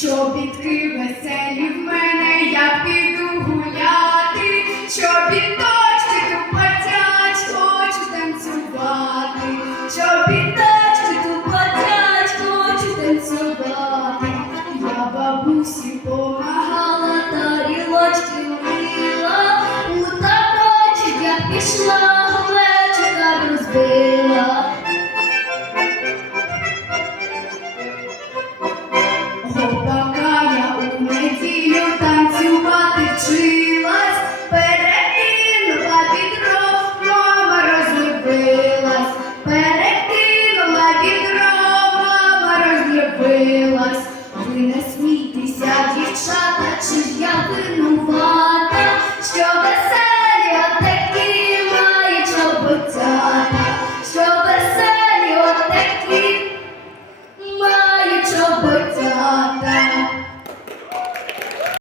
чобітки веселі в мене, я піду гуляти, чобіточки платять, хочу танцювати, чобіточки платять, хочу танцювати, я бабусі помагала, тарілочки мила, у табочі я пішла. Ви не смійтеся, дівчата, чи ж я винна?